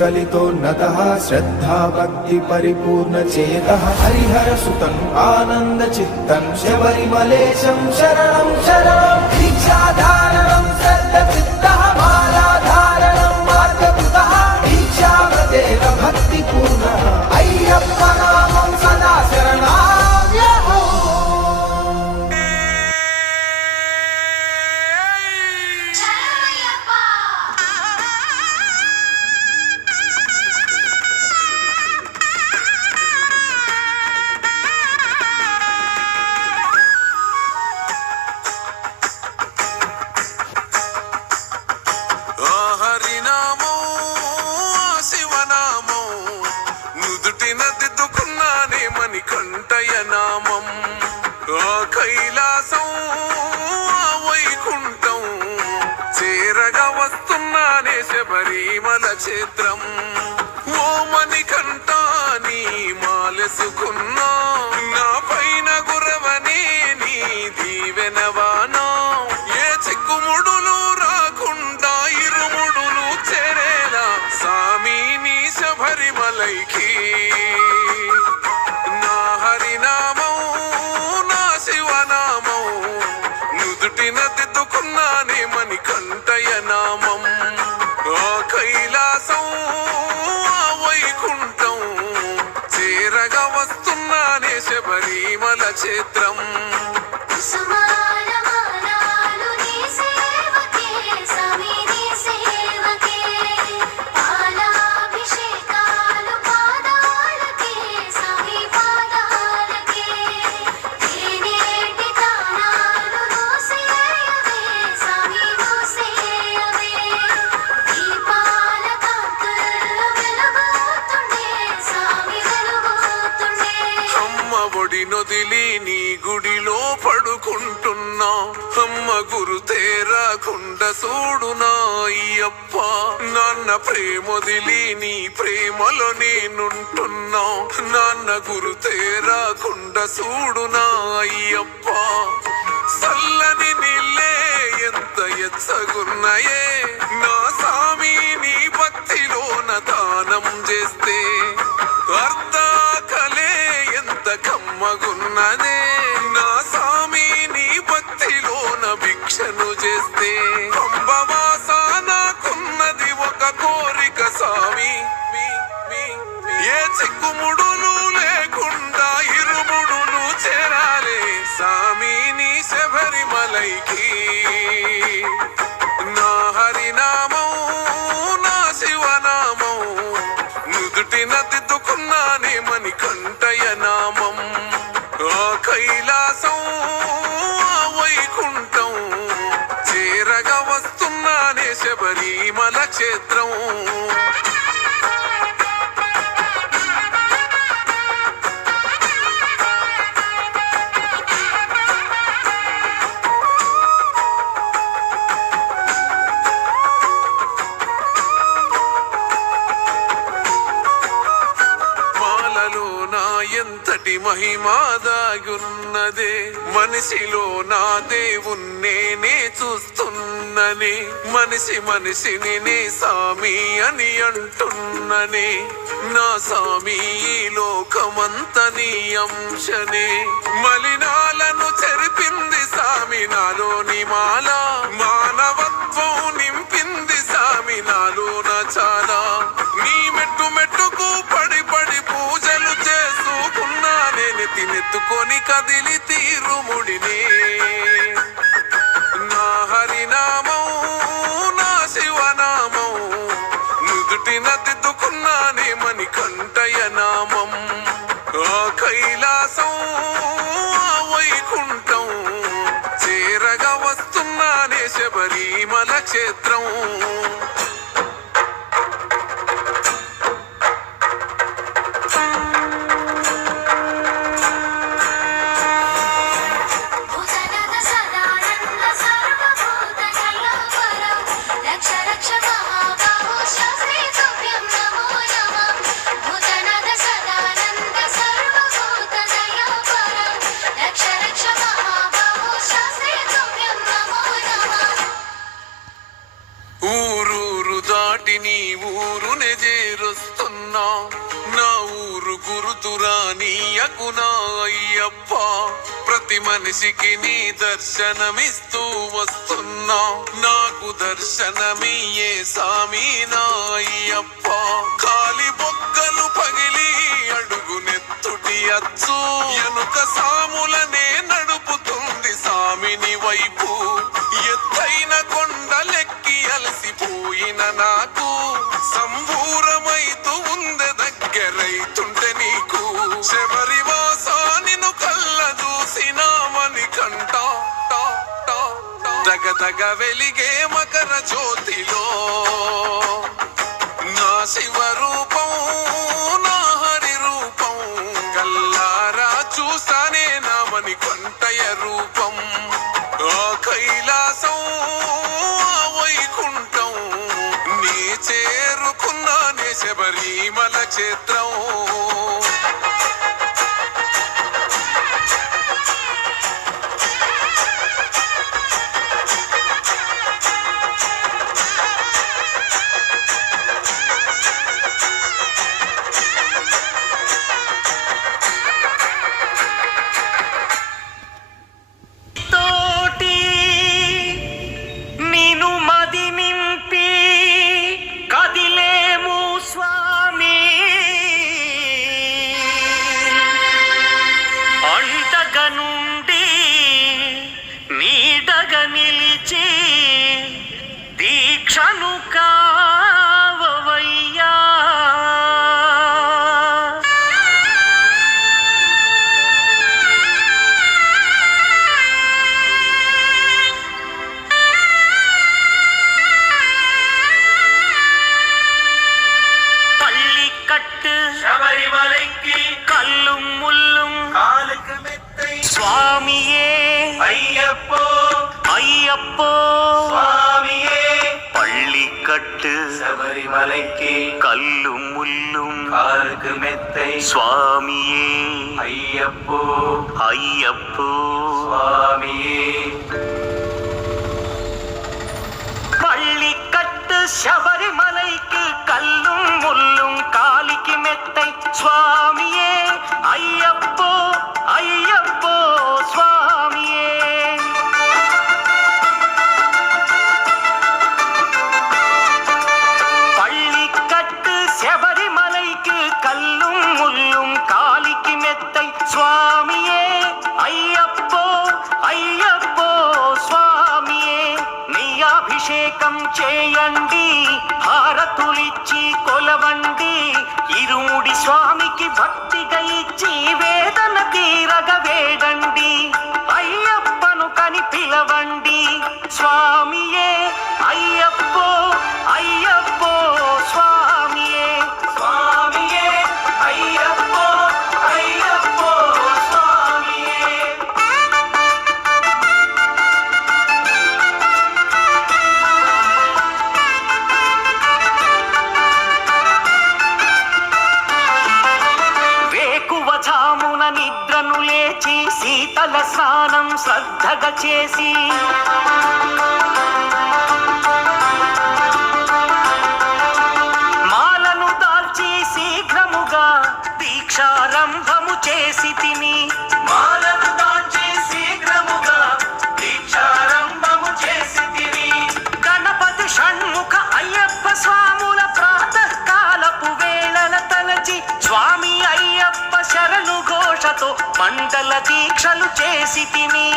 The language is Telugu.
कलितोन्नतः श्रद्धा भक्ति परिपूर्ण चेतः हरिहर सुतं आनंद चित्तं शबरिमलेशं शरणं शरणं दीक्षाधारणं श्रद्धचित्तः मालाधारणं मार्गकृतः दीक्षाव्रतेन भक्तिपूर्णः अय्यप्प नामं सदा शरणाम्यहम्। కంటయనామం కైలాసం వైకుంఠం చేరగా వస్తున్నానే శబరిమల క్షేత్రం ఓమని కంటాని మాలెసుకున్నా నా పైన గురవని నీ దీవెనవానా ఏ చిక్కుముడులు రాకుండా ఇరుముడులు చేరేలా సామి నీ శబరిమలైకి దిద్దుకున్నానే మని కంటయనామం కైలాసం వైకుంఠం చేరగా వస్తున్నానే శబరిమల క్షేత్రం నొదిలి నీ గుడిలో పడుకుంటున్నా అమ్మ గురు తేరాకుండా చూడునా అయ్యప్ప నాన్న ప్రేమొదిలి నీ ప్రేమలో నేనుంటున్నా నాన్న గురు తేరాకుండా చూడునా అయ్యప్ప సల్లని నీళ్ళే ఎంత ఎచ్చగున్నాయే నా సామి నీ భక్తిలోన దానం చేస్తే కమ్మగున్నదే నా సామి నీ భక్తిలోన భిక్షను చేస్తే అంబవాస నాకున్నది ఒక కోరిక సామి ఏ చిక్కుముడులు లేకుండా ఇరుముడులు చేరాలే సామి నీ శబరిమలైకి నా హరినామం నా శివనామం నుదుటిన దిద్దుకున్నానే మని కంటయనామం కైలాసం వైకుంఠం చేరగా వస్తున్నానే శబరిమల క్షేత్రం ఎంతటి మహిమాదాగున్నదే మనిషిలో నా దేవుణ్ణే చూస్తున్ననే మనిషిని నే సామి అని అంటున్ననే నా సామి ఈ లోకమంత నీ అంశనే మలినాలను చెరిపింది సామి నాలోని మాల మానవత్వం నింపింది సామి నాలోన చాలా నీ మెట్టు మెట్టుకు పడి పడి పూజలు చేసుకున్నానే నెత్తినెత్తుకొని కదిలి తీరుముడిని నా హరినామం నా శివనామం నుదుటిన దిద్దుకున్నానే మని కంటయనామం కైలాసం వైకుంఠం చేరగా వస్తున్నానే శబరిమల క్షేత్రం ఊరూరు దాటి నీ ఊరునే చెయ్యకు నా అయ్యప్ప, ప్రతి మనిషికి నీ దర్శనమిస్తూ వస్తున్నా, నాకు దర్శనమియ్యే సామి నా అయ్యప్ప. కాలి బొగ్గలు పగిలి అడుగు నెత్తుటి అచ్చు, ఎనుక సాములనే నడుపుతుంది సామిని వైపు. ఎత్తైన కొండలెక్కి అలసిపోయిన నాకు సంబూరమైతూ ఉందె దగ్గరైతుంటే నీకు. శబరి వాసానిను కళ్ళ చూసినామని కంట దగదగ వెలిగే మకర జ్యోతిలో నా శివ రూపం నా హరి రూపం, కల్లారా చూసానే నామని కొంటయ రూపం. ఆ కైలాసం ఆ వైకుంఠం నీ చేరుకున్నానే శబరిమల క్షేత్రం. దీక్షను కావవయ్యా, పள்ளிకట్టు శబరిమలైకి కల్లుం ముల్లుం కాలుకు మెత్తై స్వామియే అయ్యప్పో అయ్యప్పో, స్వామియే. పள்ளிకట్టు శబరిమలైకి కల్లుం ముల్లుం కాలుకు మెత్తై స్వామియే అయ్యప్పో అయ్యప్పో, స్వామియే. పள்ளிకట్టు శబరిమలైకి కల్లుం ముల్లుం కాలికి మెత్తై స్వామియే అయ్యప్పో అయ్యప్పో, స్వామియే. పள்ளிకట్టు శబరిమలైకి కల్లుం ముల్లుం కాలికి మెత్తై స్వామియే అయ్యప్పో అయ్యప్పో, స్వామియే. నీ అభిషేకం చేయండి, హారతులిచ్చి కొలవండి, ఇరుముడి స్వామికి భక్తిగా ఇచ్చి వేదన తీరగ వేడండి, అయ్యప్పను కని పిలవండి స్వామియే అయ్యప్పో అయ్యప్పో, స్వామియే స్వామియే అయ్యప్పో అయ్యప్పో, స్వామియే. వేకువజామున నిద్రను లేచి శీతల స్నానం శ్రద్ధగా చేసి మాలను దాల్చి శీఘ్రముగా దీక్షారంభము చేసి తిని, మాలను దాల్చి శీఘ్రముగా దీక్షారంభము చేసి తిని. గణపతి షణ్ముఖ అయ్యప్ప స్వాముల ప్రాతకాలపు వేళల తలచి స్వామి అయ్యప్ప శరణు ఘోషతో మండల దీక్షలు చేసి తిని,